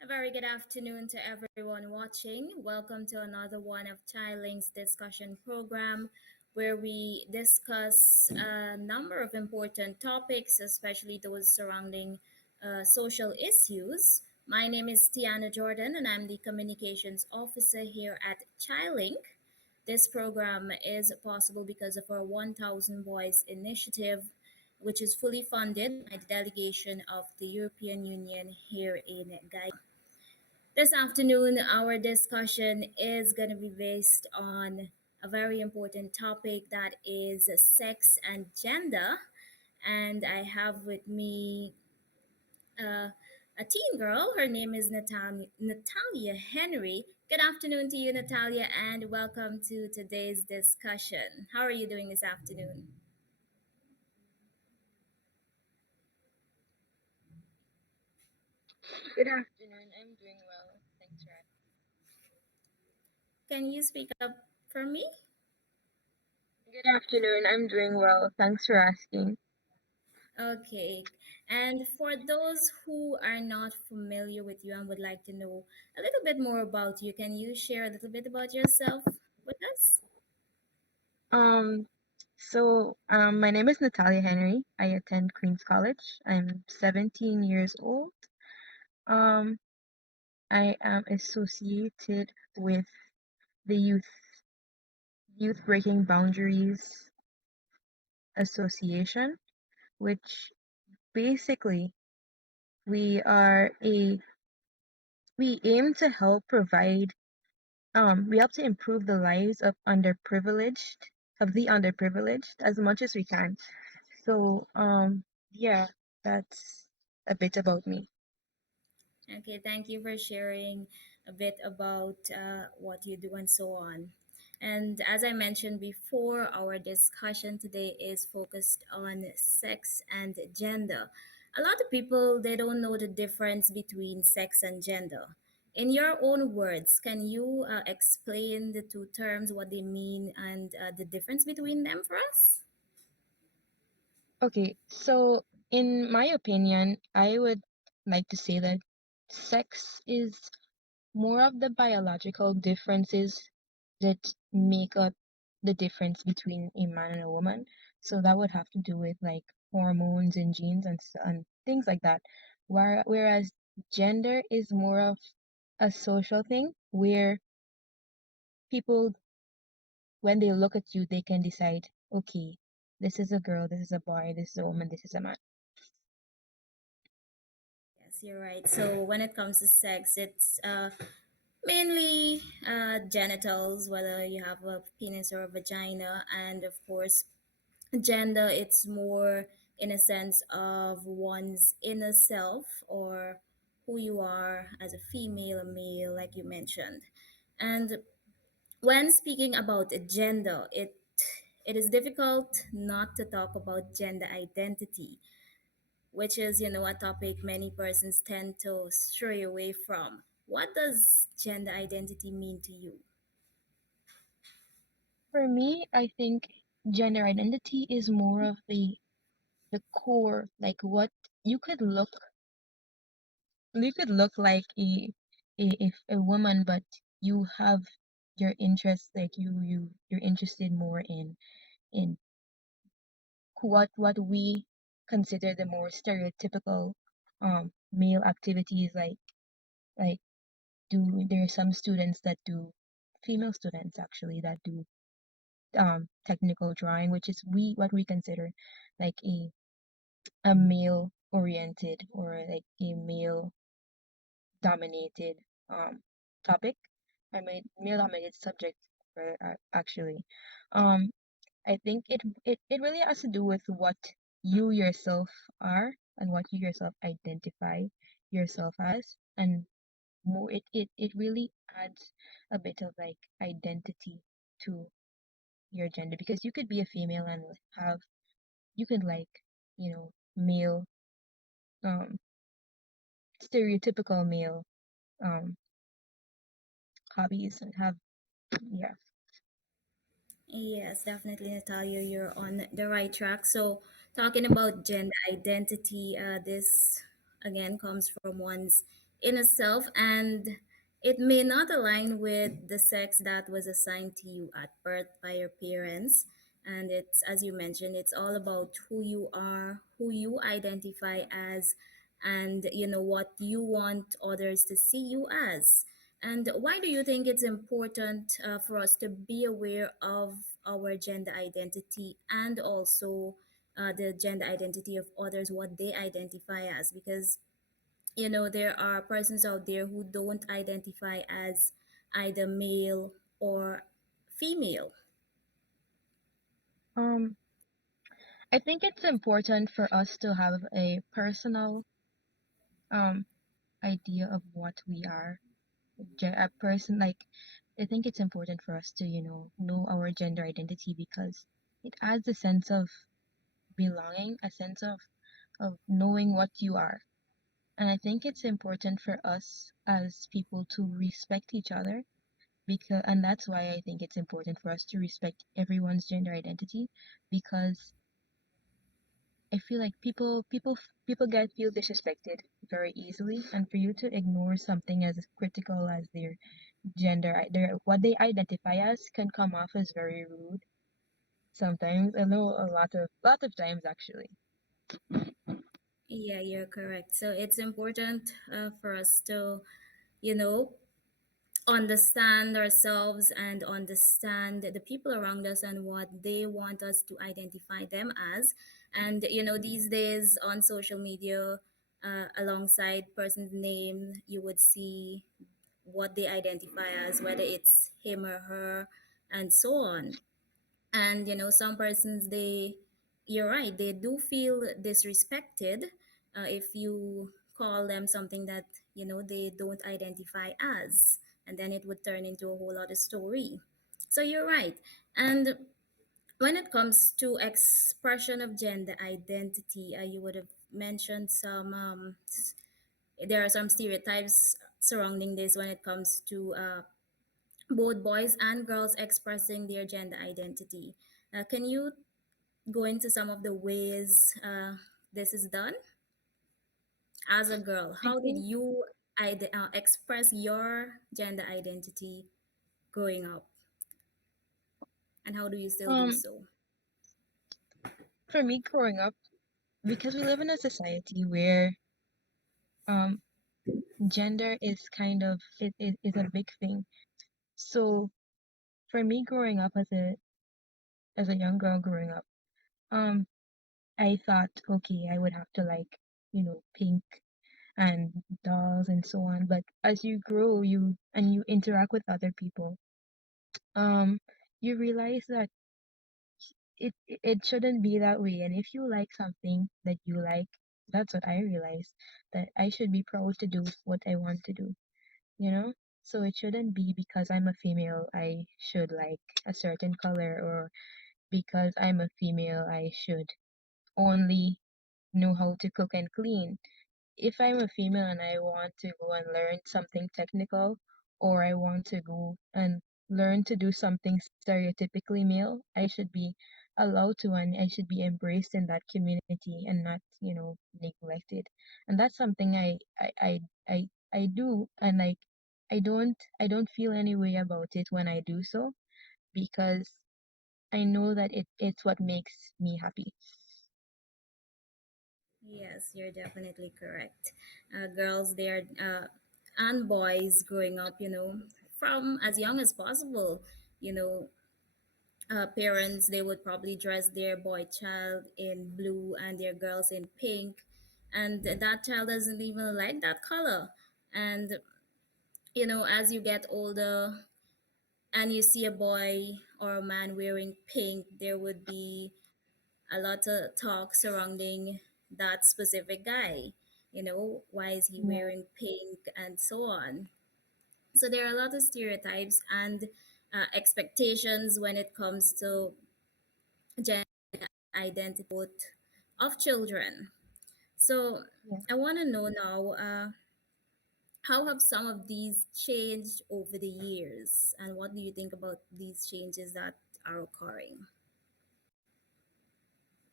A very good afternoon to everyone watching. Welcome to another one of ChildLink's discussion program where we discuss a number of important topics, especially those surrounding social issues. My name is Tiana Jordan, and I'm the communications officer here at ChildLink. This program is possible because of our 1000 Voice initiative, which is fully funded by the delegation of the European Union here in Guyana. This afternoon, our discussion is going to be based on a very important topic that is sex and gender. And I have with me uh, a teen girl. Her name is Natalia Henry. Good afternoon to you, Natalia, and welcome to today's discussion. How are you doing this afternoon? Good afternoon. I'm doing well. Thanks for asking. Can you speak up for me? Good afternoon. I'm doing well. Thanks for asking. Okay. And for those who are not familiar with you and would like to know a little bit more about you, can you share a little bit about yourself with us? Um, my name is Natalia Henry. I attend Queens College. I'm 17 years old. Um, I am associated with the Youth Breaking Boundaries Association, which basically we are a we aim to help provide we help to improve the lives of the underprivileged as much as we can. So, yeah, that's a bit about me. Okay, thank you for sharing a bit about what you do and so on. And as I mentioned before, our discussion today is focused on sex and gender. A lot of people they don't know the difference between sex and gender. In your own words, can you explain the two terms, what they mean, and the difference between them for us? Okay, so in my opinion, I would like to say that sex is more of the biological differences that make up the difference between a man and a woman. So that would have to do with like hormones and genes and things like that. Whereas gender is more of a social thing where people, when they look at you, they can decide, okay, this is a girl, this is a boy, this is a woman, this is a man. Yes, you're right. So when it comes to sex, it's mainly genitals, whether you have a penis or a vagina, and of course, gender, it's more in a sense of one's inner self or who you are as a female or male, like you mentioned. And when speaking about gender, it is difficult not to talk about gender identity, which is, a topic many persons tend to stray away from. What does gender identity mean to you? For me, I think gender identity is more of the core, like what you could look you could look like a woman, but you have your interests, like you're interested more in what we consider the more stereotypical male activities, like do there are some students that do female students actually that do technical drawing, which is we what we consider like a male oriented or like a male dominated um topic. I mean male dominated subject for actually. Um I think it really has to do with what you yourself are and what you yourself identify yourself as, and more it really adds a bit of like identity to your gender, because you could be a female and have you could like, male um stereotypical male um hobbies and have, yeah. Yes, definitely, Natalia, you're on the right track. So, talking about gender identity, this again comes from one's in itself, and it may not align with the sex that was assigned to you at birth by your parents. And it's, as you mentioned, it's all about who you are, who you identify as, and what you want others to see you as. And why do you think it's important for us to be aware of our gender identity, and also the gender identity of others, what they identify as? Because there are persons out there who don't identify as either male or female. Um, I think it's important for us to have a personal um idea of what we are. A person like I think it's important for us to, know our gender identity because it adds a sense of belonging, a sense of knowing what you are. And I think it's important for us as people to respect each other because and that's why I think it's important for us to respect everyone's gender identity because I feel like people get feel disrespected very easily, and for you to ignore something as critical as their their what they identify as can come off as very rude. Sometimes, I know a lot of times actually. Yeah, you're correct. So it's important for us to you know understand ourselves and understand the people around us and what they want us to identify them as. And these days on social media, alongside person's name, you would see what they identify as, whether it's him or her, and so on. And some persons, you're right, they do feel disrespected if you call them something that they don't identify as, and then it would turn into a whole other story. So you're right. And when it comes to expression of gender identity, you would have mentioned there are some stereotypes surrounding this when it comes to both boys and girls expressing their gender identity. Can you go into some of the ways this is done? As a girl, I how did think you express your gender identity growing up, and how do you still do um so? for me growing up, because we live in a society where um gender is kind of it is a big thing. So for me growing up as a young girl growing up, um I thought, okay, I would have to like, pink and dolls and so on. But as you grow, you interact with other people, um, you realize that it shouldn't be that way. And if you like something that you like, that's what I realized, that I should be proud to do what I want to do, you know? So it shouldn't be because I'm a female, I should like a certain color, or because I'm a female, I should only know how to cook and clean. If I'm a female and I want to go and learn something technical, or I want to go and learn to do something stereotypically male, I should be allowed to, and I should be embraced in that community and not, neglected. And that's something I do, and like I don't feel any way about it when I do so because I know that it's what makes me happy. Yes, you're definitely correct. Girls there, and boys growing up, from as young as possible, you know, parents, they would probably dress their boy child in blue and their girls in pink, and that child doesn't even like that color. And as you get older and you see a boy or a man wearing pink, there would be a lot of talk surrounding that specific guy. Why is he Yeah. wearing pink, and so on. So there are a lot of stereotypes and expectations when it comes to gender identity of children. So Yeah. I want to know now, how have some of these changed over the years, and what do you think about these changes that are occurring?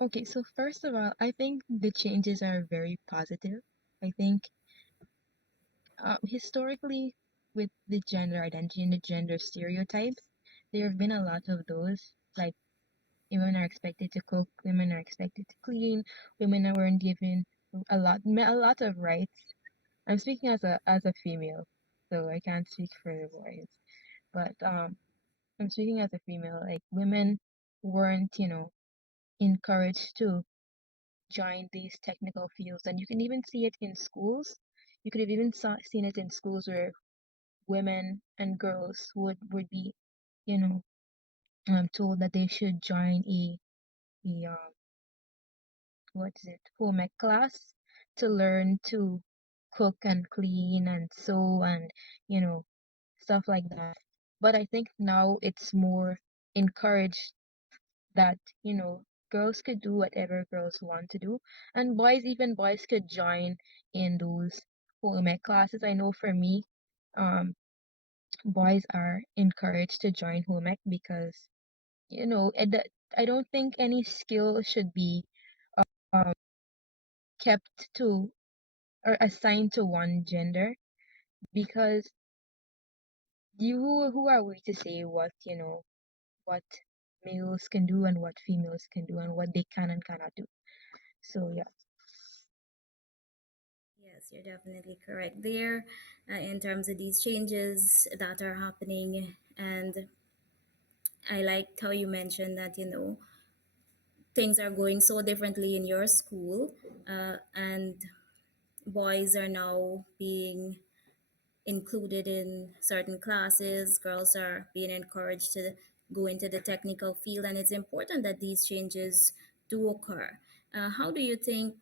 Okay, so first of all, I think the changes are very positive. I think historically, with the gender identity and the gender stereotypes, there have been a lot of those. Like women are expected to cook, women are expected to clean, women weren't given a lot of rights. I'm speaking as a female, so I can't speak for the boys. But I'm speaking as a female. Like women weren't, encouraged to join these technical fields, and you can even see it in schools. You could have even seen it in schools where women and girls would be, you know, told that they should join a what is it, home ec class to learn to cook and clean and sew and you know stuff like that. But I think now it's more encouraged that girls could do whatever girls want to do, and even boys could join in those home ec classes. I know for me, um, boys are encouraged to join home ec because I don't think any skill should be um, kept to or assigned to one gender, because who are we to say what males can do and what females can do and what they can and cannot do. So yeah. Yes, you're definitely correct there in terms of these changes that are happening. And I liked how you mentioned that, things are going so differently in your school, and boys are now being included in certain classes, girls are being encouraged to go into the technical field, and it's important that these changes do occur. How do you think,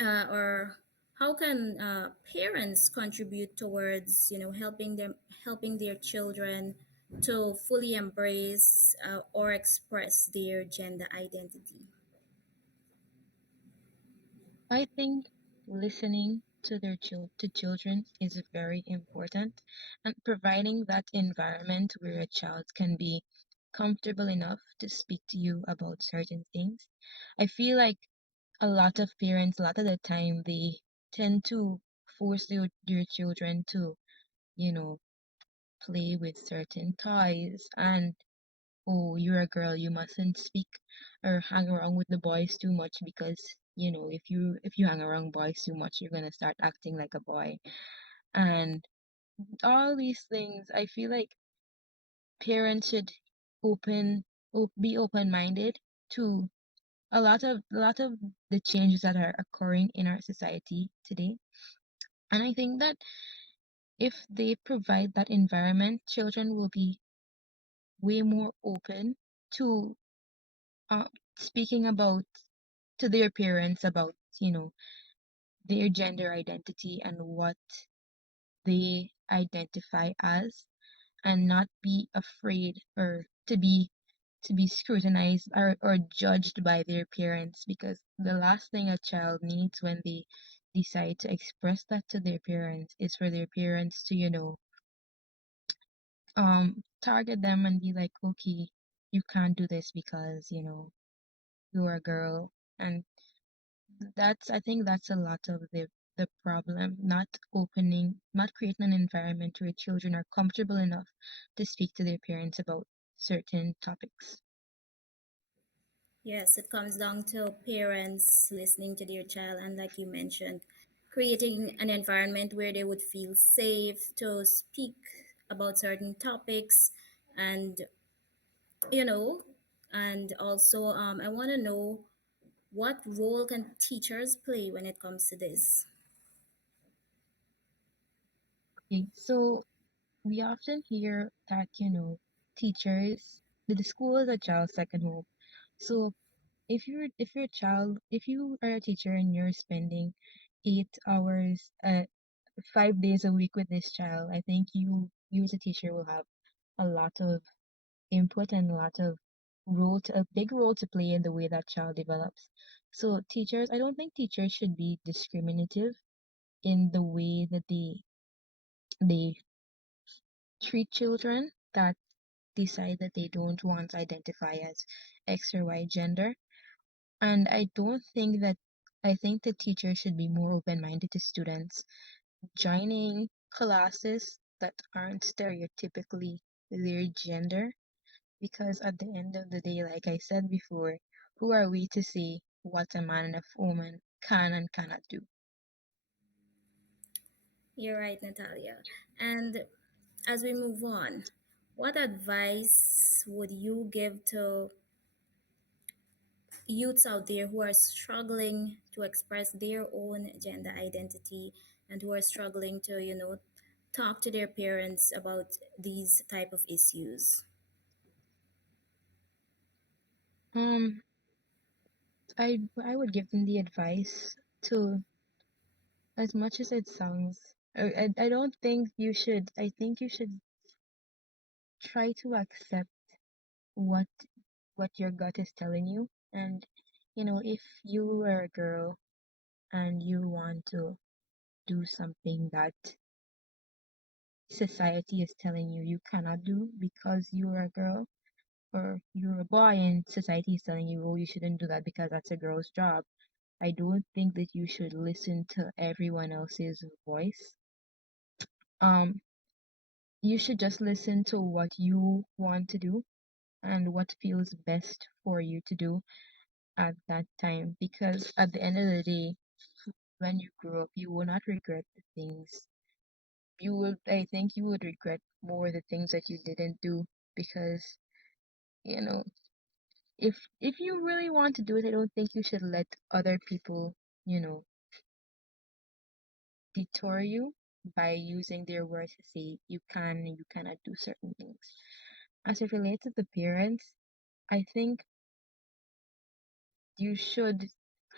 or how can parents contribute towards, helping their children to fully embrace or express their gender identity? I think listening to to children is very important, and providing that environment where a child can be comfortable enough to speak to you about certain things. I feel like a lot of parents, a lot of the time, they tend to force their children to, you know, play with certain toys, and oh, you're a girl, you mustn't speak or hang around with the boys too much, because if you hang around boys too much, you're gonna start acting like a boy. And all these things, I feel like parents should be open-minded to a lot of the changes that are occurring in our society today. And I think that if they provide that environment, children will be way more open to uh, speaking about to their parents about you know their gender identity and what they identify as, and not be afraid or to be scrutinized or judged by their parents, because the last thing a child needs when they decide to express that to their parents is for their parents to target them and be like, okay, you can't do this because you're a girl. And I think that's a lot of the problem, not creating an environment where children are comfortable enough to speak to their parents about certain topics. Yes, it comes down to parents listening to their child, and like you mentioned, creating an environment where they would feel safe to speak about certain topics. And you know and also, I want to know, what role can teachers play when it comes to this? Okay, so we often hear that, teachers, the school is a child's second home. So if you are a teacher and you're spending 8 hours, 5 days a week with this child, I think you as a teacher will have a lot of input and a lot of a big role to play in the way that child develops. So I don't think teachers should be discriminative in the way that they treat children that decide that they don't want to identify as X or Y gender. And I think the teacher should be more open minded to students joining classes that aren't stereotypically their gender, because at the end of the day, like I said before, who are we to say what a man and a woman can and cannot do? You're right, Natalia. And as we move on, what advice would you give to youths out there who are struggling to express their own gender identity and who are struggling to, talk to their parents about these type of issues? Um, I would give them the advice to, as much as it sounds, I don't think you should. I think you should try to accept what your gut is telling you. And if you are a girl and you want to do something that society is telling you you cannot do because you are a girl, or you're a boy and society is telling you, oh, you shouldn't do that because that's a girl's job. I don't think that you should listen to everyone else's voice. Um, you should just listen to what you want to do and what feels best for you to do at that time, because at the end of the day, when you grow up, you will not regret the things. I think you would regret more the things that you didn't do, because, you know, if you really want to do it, I don't think you should let other people, you know, detour you by using their words to say you can and you cannot do certain things. As it relates to the parents, I think you should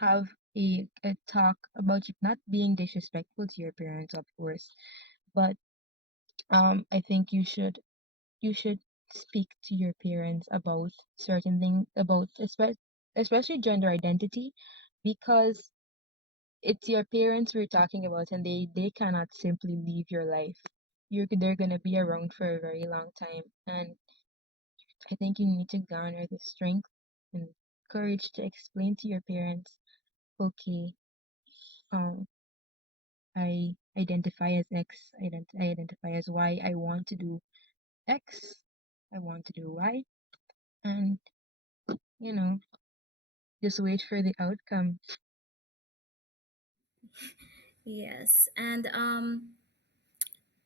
have a talk about you not being disrespectful to your parents, of course, but I think you should speak to your parents about certain things, about especially gender identity, because it's your parents we're talking about, and they cannot simply leave your life. They're gonna be around for a very long time, and I think you need to garner the strength and courage to explain to your parents, okay, um, I identify as X, I identify as Y, I want to do X, I want to do Y, and you know, just wait for the outcome. Yes. And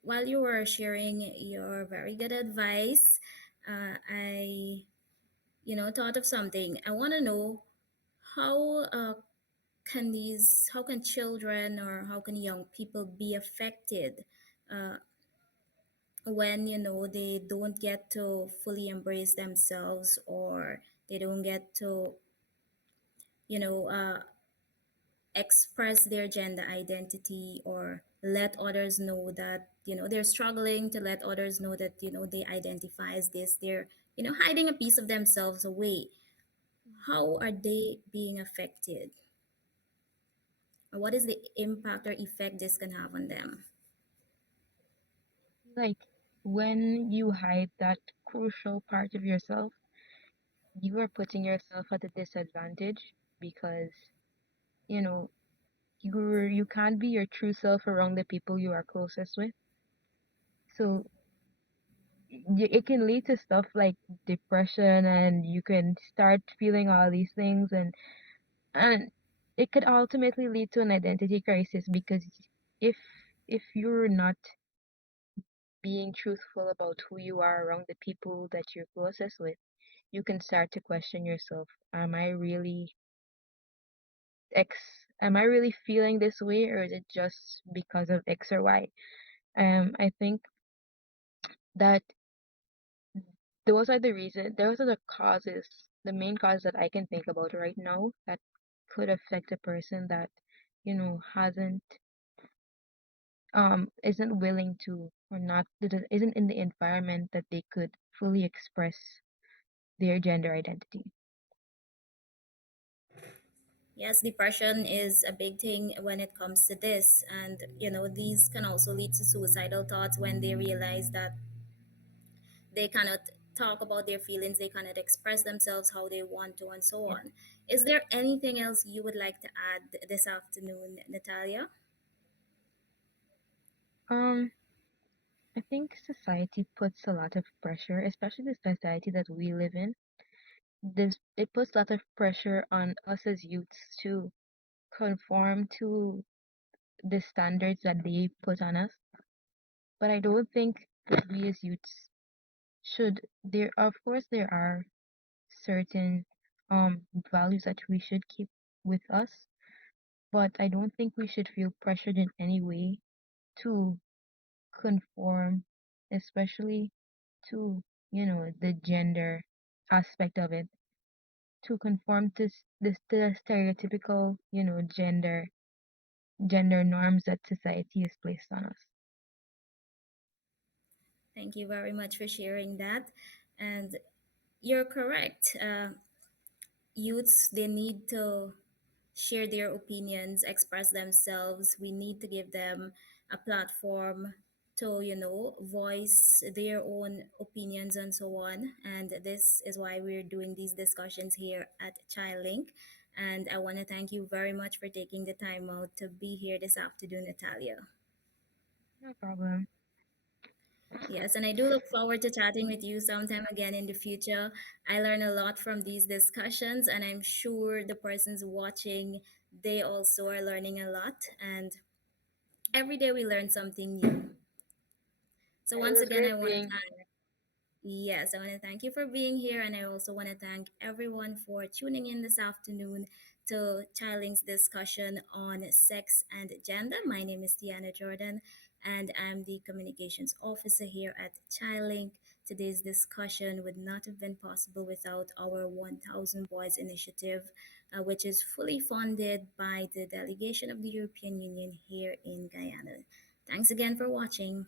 while you were sharing your very good advice, I, thought of something. I want to know how how can children or how can young people be affected uh, when they don't get to fully embrace themselves, or they don't get to you know uh, express their gender identity, or let others know that they're struggling to let others know that they identify as this. They're hiding a piece of themselves away. How are they being affected, or what is the impact or effect this can have on them? Like, when you hide that crucial part of yourself, you are putting yourself at a disadvantage, because, you know, you can't be your true self around the people you are closest with. So it can lead to stuff like depression, and you can start feeling all these things, and it could ultimately lead to an identity crisis, because if you're not being truthful about who you are around the people that you're closest with, you can start to question yourself. X am I really feeling this way, or is it just because of X or Y? I think that those are the causes, the main cause that I can think about right now that could affect a person that, hasn't isn't willing to, or not that isn't in the environment that they could fully express their gender identity. Yes, depression is a big thing when it comes to this. And, these can also lead to suicidal thoughts when they realize that they cannot talk about their feelings, they cannot express themselves how they want to, and so Yeah. on. Is there anything else you would like to add this afternoon, Natalia? Um, I think society puts a lot of pressure, especially the society that we live in. This it puts a lot of pressure on us as youths to conform to the standards that they put on us. But I don't think that we as youths should. There, of course, there are certain values that we should keep with us, but I don't think we should feel pressured in any way to conform, especially to, the gender aspect of it, to conform to this the stereotypical, gender norms that society has placed on us. Thank you very much for sharing that. And you're correct. Youths, they need to share their opinions, express themselves. We need to give them a platform to, voice their own opinions and so on. And this is why we're doing these discussions here at ChildLinK. And I want to thank you very much for taking the time out to be here this afternoon, Natalia. No problem. Yes, and I do look forward to chatting with you sometime again in the future. I learn a lot from these discussions, and I'm sure the persons watching, they also are learning a lot. And every day we learn something new. So It once was again, great I want to being here. Yes, I want to thank you for being here, and I also want to thank everyone for tuning in this afternoon to Childing's discussion on sex and gender. My name is Tiana Jordan, and I'm the communications officer here at Childlink. Today's discussion would not have been possible without our 1000 Boys initiative, which is fully funded by the delegation of the European Union here in Guyana. Thanks again for watching.